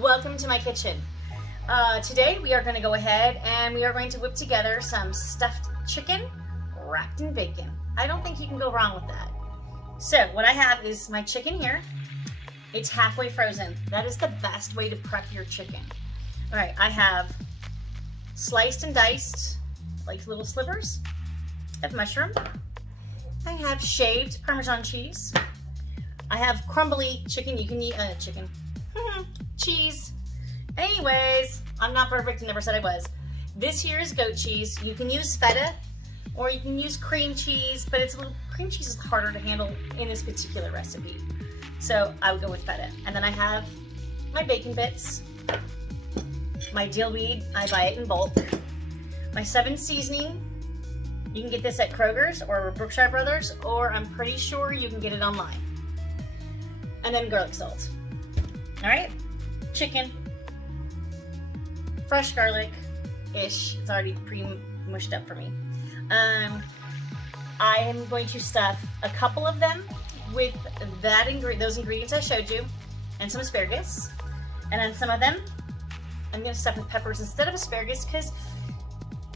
welcome to my kitchen. Today we are going to go ahead and we are going to whip together some stuffed chicken wrapped in bacon. I don't think you can go wrong with that. So what I have is my chicken here. It's halfway frozen. That is the best way to prep your chicken. All right, I have sliced and diced like little slivers of mushroom. I have shaved Parmesan cheese. I have crumbly chicken. You can eat cheese. Anyways, I'm not perfect and never said I was. This here is goat cheese. You can use feta or you can use cream cheese, but cream cheese is harder to handle in this particular recipe. So I would go with feta. And then I have my bacon bits, my dillweed, I buy it in bulk, my 7 seasoning. You can get this at Kroger's or Brookshire Brothers, or I'm pretty sure you can get it online. And then garlic salt. All right, chicken, fresh garlic-ish. It's already pre-mushed up for me. I am going to stuff a couple of them with those ingredients I showed you, and some asparagus. And then some of them, I'm going to stuff with peppers instead of asparagus, because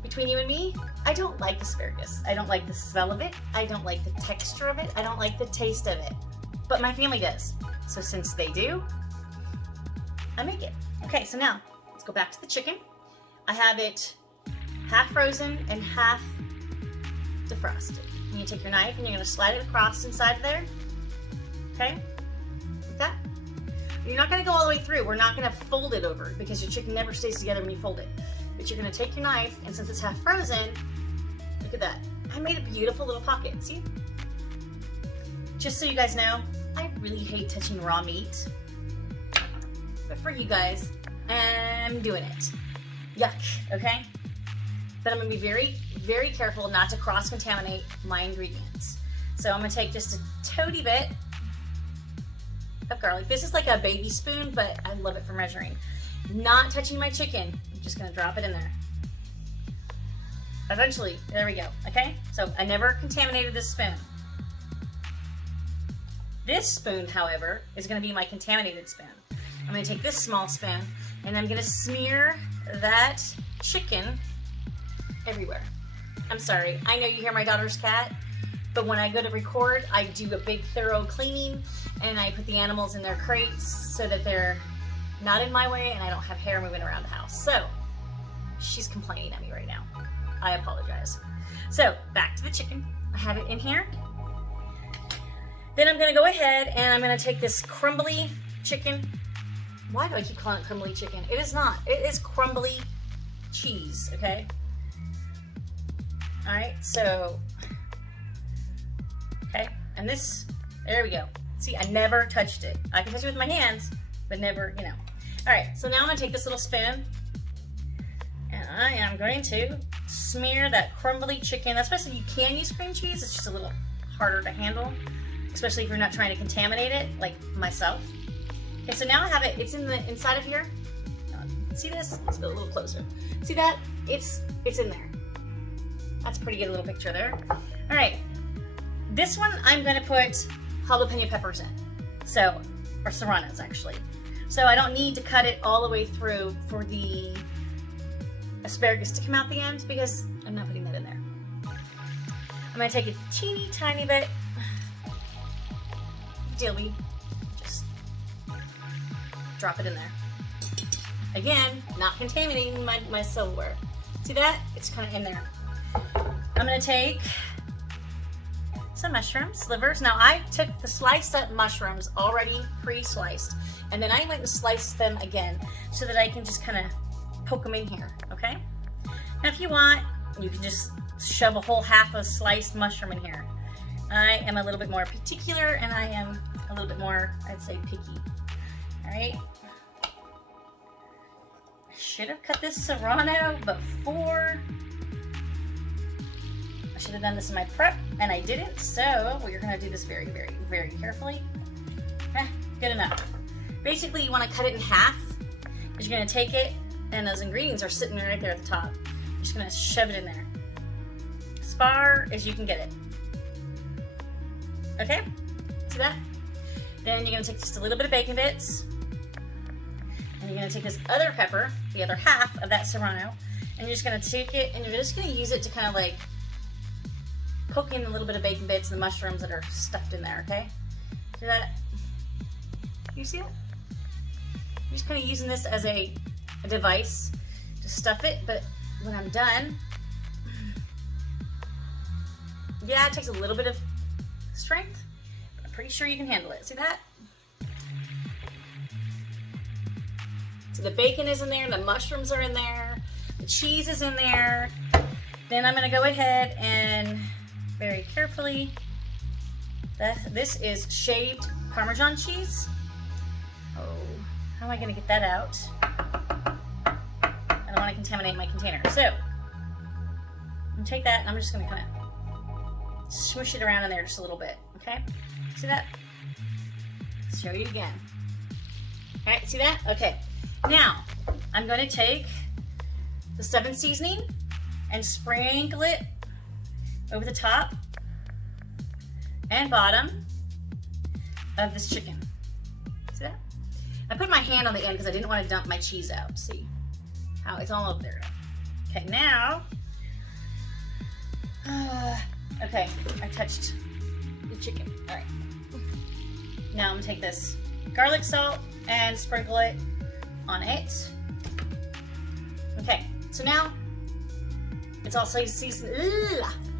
between you and me, I don't like asparagus. I don't like the smell of it. I don't like the texture of it. I don't like the taste of it. But my family does. So since they do, I make it. Okay, so now let's go back to the chicken. I have it half frozen and half defrosted. You're gonna take your knife and you're gonna slide it across inside of there. Okay, like that. You're not gonna go all the way through. We're not gonna fold it over because your chicken never stays together when you fold it. But you're gonna take your knife, and since it's half frozen, look at that. I made a beautiful little pocket, see? Just so you guys know, I really hate touching raw meat. But for you guys, I'm doing it. Yuck, okay? But I'm gonna be very, very careful not to cross-contaminate my ingredients. So I'm gonna take just a toady bit of garlic. This is like a baby spoon, but I love it for measuring. Not touching my chicken. I'm just gonna drop it in there. Eventually, there we go, okay? So I never contaminated this spoon. This spoon, however, is gonna be my contaminated spoon. I'm gonna take this small spoon and I'm gonna smear that chicken everywhere. I'm sorry, I know you hear my daughter's cat, but when I go to record, I do a big thorough cleaning and I put the animals in their crates so that they're not in my way and I don't have hair moving around the house. So, she's complaining at me right now. I apologize. So, back to the chicken. I have it in here. Then I'm gonna go ahead and I'm gonna take this crumbly chicken. Why do I keep calling it crumbly chicken? It is not. It is crumbly cheese, okay? All right, so, okay, and this, there we go. See, I never touched it. I can touch it with my hands, but never, you know. All right, so now I'm gonna take this little spoon and I am going to smear that crumbly chicken. That's especially, you can use cream cheese. It's just a little harder to handle, especially if you're not trying to contaminate it like myself. Okay, so now I have it, it's in the inside of here. See this? Let's go a little closer. See that? It's in there. That's a pretty good little picture there. All right, this one I'm gonna put jalapeno peppers in. So, or serranos actually. So I don't need to cut it all the way through for the asparagus to come out the end because I'm not putting that in there. I'm gonna take a teeny tiny bit of dillweed, just drop it in there. Again, not contaminating my silverware. See that? It's kind of in there. I'm gonna take some mushroom slivers. Now I took the sliced up mushrooms already pre-sliced, and then I went and sliced them again so that I can just kind of poke them in here, okay? Now if you want, you can just shove a whole half a sliced mushroom in here. I am a little bit more particular and I am a little bit more, I'd say, picky. All right. I should have cut this serrano before. I should have done this in my prep and I didn't, so we're gonna do this very, very, very carefully. Good enough. Basically, you wanna cut it in half because you're gonna take it and those ingredients are sitting right there at the top. You're just gonna shove it in there as far as you can get it. Okay, see that? Then you're gonna take just a little bit of bacon bits and you're gonna take this other pepper, the other half of that serrano, and you're just gonna take it and you're just gonna use it to kind of like poke in a little bit of bacon bits and the mushrooms that are stuffed in there, okay? See that? You see that? I'm just kind of using this as a device to stuff it, but when I'm done, yeah, it takes a little bit of strength, but I'm pretty sure you can handle it. See that? So the bacon is in there, the mushrooms are in there, the cheese is in there. Then I'm gonna go ahead and very carefully, this is shaved Parmesan cheese. Oh, how am I gonna get that out? I don't wanna contaminate my container. So, I'm gonna take that and I'm just gonna kind of smush it around in there just a little bit, okay? See that? Let's show you again. All right, see that? Okay. Now, I'm gonna take the 7 seasoning and sprinkle it over the top and bottom of this chicken. See that? I put my hand on the end because I didn't want to dump my cheese out. See how it's all over there. Okay, now, okay, I touched the chicken. All right. Now I'm gonna take this garlic salt and sprinkle it on it. Okay, so now it's also seasoned.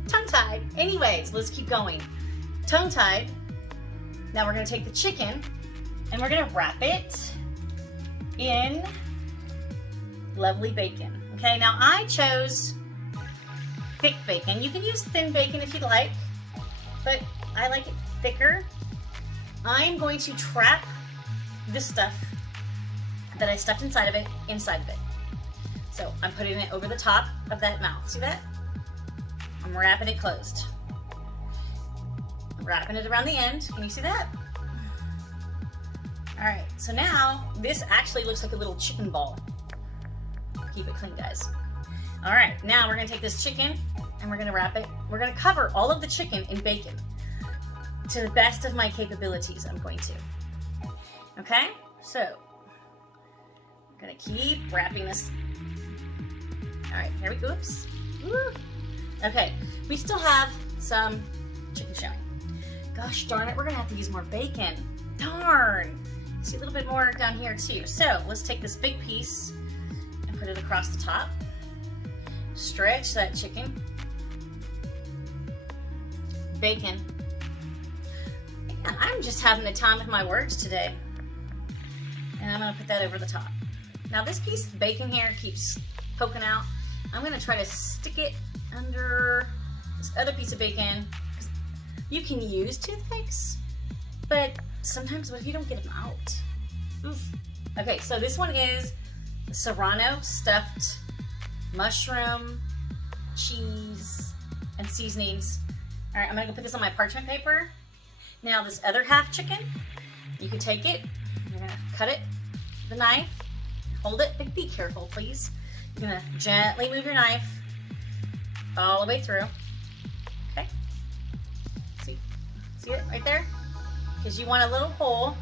Tongue-tied. Anyways, let's keep going. Tongue-tied. Now we're gonna take the chicken and we're gonna wrap it in lovely bacon. Okay, now I chose thick bacon. You can use thin bacon if you'd like, but I like it thicker. I'm going to trap this stuff that I stuffed inside of it. So I'm putting it over the top of that mouth. See that? I'm wrapping it closed. I'm wrapping it around the end. Can you see that? All right, so now this actually looks like a little chicken ball. Keep it clean, guys. All right, now we're gonna take this chicken and we're gonna wrap it. We're gonna cover all of the chicken in bacon to the best of my capabilities. I'm going to. Okay, so I'm gonna keep wrapping this. All right, here we go. Oops. Woo. Okay, we still have some chicken showing. Gosh darn it, we're gonna have to use more bacon. Darn. See a little bit more down here too. So let's take this big piece and put it across the top. Stretch that chicken. Bacon. And I'm just having the time of my words today. And I'm gonna put that over the top. Now this piece of bacon here keeps poking out. I'm gonna try to stick it under this other piece of bacon. You can use toothpicks, but sometimes what if you don't get them out? Oof. Okay, so this one is serrano stuffed mushroom, cheese, and seasonings. All right, I'm gonna go put this on my parchment paper. Now this other half chicken, you can take it, you're gonna cut it with a knife, hold it, but be careful, please. You're gonna gently move your knife all the way through, okay? See it right there? Because you want a little hole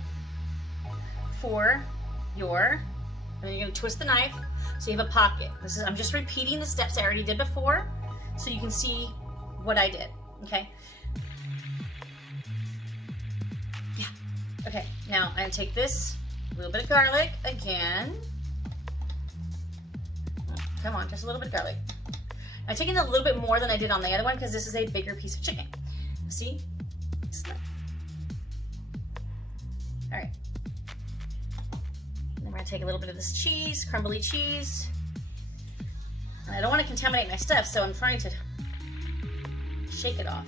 for your, and then you're gonna twist the knife so you have a pocket. I'm just repeating the steps I already did before so you can see what I did, okay? Yeah, okay, now I'm gonna take this, a little bit of garlic again. Come on, just a little bit of garlic. I'm taking a little bit more than I did on the other one because this is a bigger piece of chicken. See? All right. Then we're gonna take a little bit of this cheese, crumbly cheese. And I don't want to contaminate my stuff, so I'm trying to shake it off.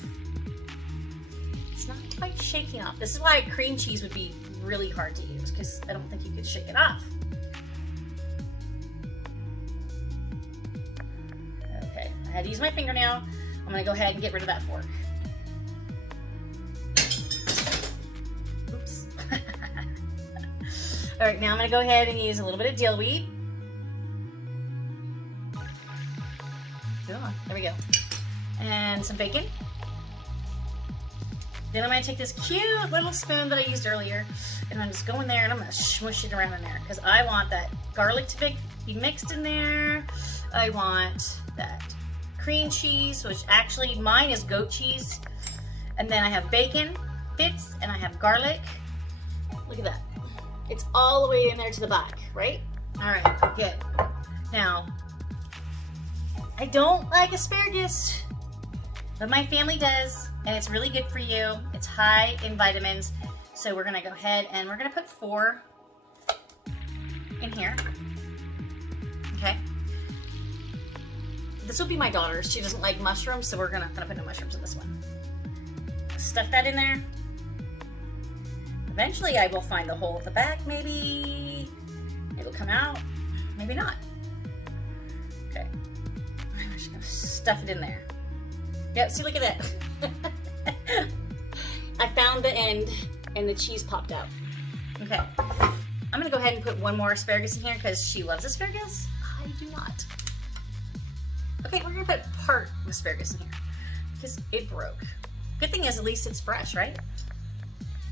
It's not quite shaking off. This is why cream cheese would be really hard to use because I don't think you could shake it off. Okay, I had to use my fingernail. I'm gonna go ahead and get rid of that fork. Oops. All right, now I'm gonna go ahead and use a little bit of dillweed. Come on, there we go. And some bacon. Then I'm gonna take this cute little spoon that I used earlier, and I'm just going there and I'm gonna smush it around in there because I want that garlic to be mixed in there. I want that cream cheese, which actually mine is goat cheese. And then I have bacon bits and I have garlic. Look at that. It's all the way in there to the back, right? All right, good. Now, I don't like asparagus, but my family does, and it's really good for you. It's high in vitamins. So we're gonna go ahead and we're gonna put 4 in here. Okay. This will be my daughter's. She doesn't like mushrooms, so we're gonna put no mushrooms in this one. Stuff that in there. Eventually I will find the hole at the back, maybe it'll come out, maybe not. Okay, I'm just gonna stuff it in there. Yep, see, look at that. I found the end and the cheese popped out. Okay, I'm gonna go ahead and put 1 more asparagus in here because she loves asparagus. I do not. Okay, we're gonna put part asparagus in here because it broke. Good thing is at least it's fresh, right?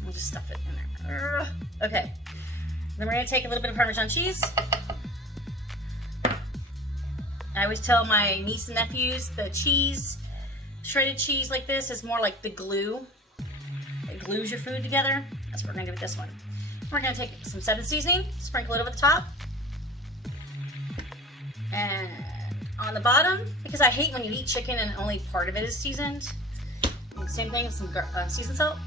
We'll just stuff it in there. Okay, then we're gonna take a little bit of Parmesan cheese. I always tell my niece and nephews the cheese, shredded cheese like this is more like the glue. It glues your food together. That's what we're gonna do with this one. We're gonna take some 7 seasoning, sprinkle it over the top. And on the bottom, because I hate when you eat chicken and only part of it is seasoned. Same thing with some seasoned salt.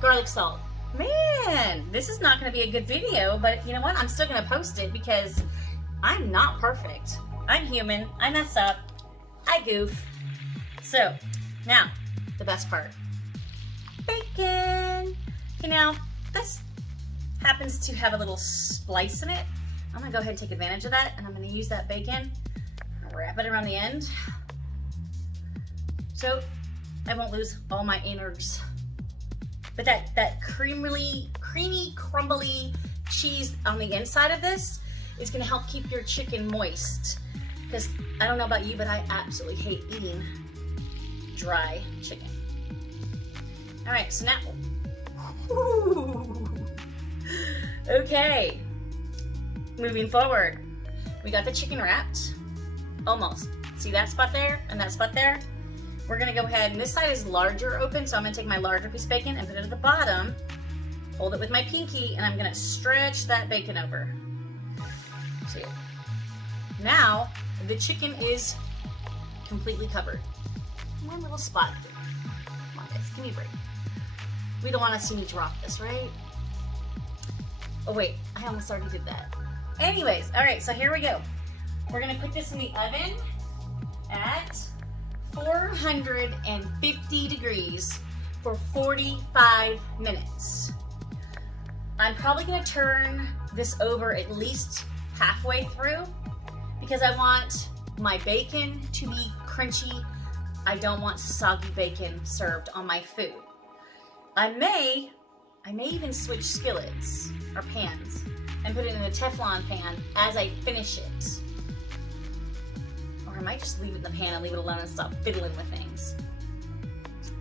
Garlic salt. Man, this is not going to be a good video, but you know what? I'm still going to post it because I'm not perfect. I'm human. I mess up. I goof. So, now, the best part. Bacon. Okay, now, this happens to have a little splice in it. I'm going to go ahead and take advantage of that, and I'm going to use that bacon and wrap it around the end so I won't lose all my innards. But that creamy, crumbly cheese on the inside of this is gonna help keep your chicken moist. Because I don't know about you, but I absolutely hate eating dry chicken. All right, so now, okay, moving forward. We got the chicken wrapped, almost. See that spot there and that spot there? We're gonna go ahead, and this side is larger open, so I'm gonna take my larger piece of bacon and put it at the bottom, hold it with my pinky, and I'm gonna stretch that bacon over. See it? Now, the chicken is completely covered. One little spot. Come on guys, give me a break. We don't wanna see me drop this, right? Oh wait, I almost already did that. Anyways, all right, so here we go. We're gonna put this in the oven at 450 degrees for 45 minutes. I'm probably gonna turn this over at least halfway through because I want my bacon to be crunchy. I don't want soggy bacon served on my food. I may even switch skillets or pans and put it in a Teflon pan as I finish it. Or I might just leave it in the pan and leave it alone and stop fiddling with things.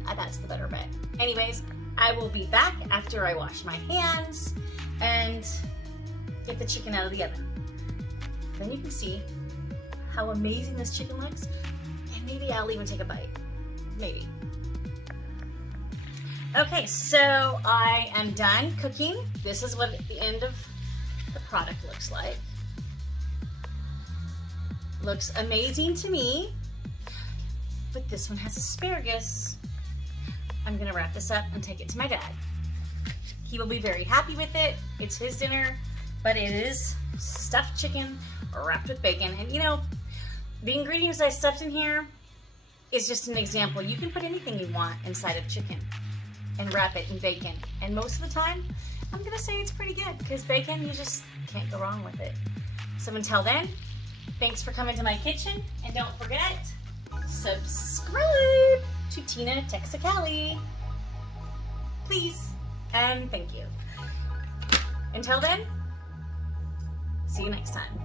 That's the better bet. Anyways, I will be back after I wash my hands and get the chicken out of the oven. Then you can see how amazing this chicken looks, and maybe I'll even take a bite. Maybe. Okay, so I am done cooking. This is what the end of the product looks like. Looks amazing to me, but this one has asparagus. I'm gonna wrap this up and take it to my dad. He will be very happy with it. It's his dinner, but it is stuffed chicken wrapped with bacon. And you know, the ingredients I stuffed in here is just an example. You can put anything you want inside of chicken and wrap it in bacon. And most of the time, I'm gonna say it's pretty good because bacon, you just can't go wrong with it. So until then, thanks for coming to my kitchen, and don't forget, subscribe to Tina Texicali. Please, and thank you. Until then, see you next time.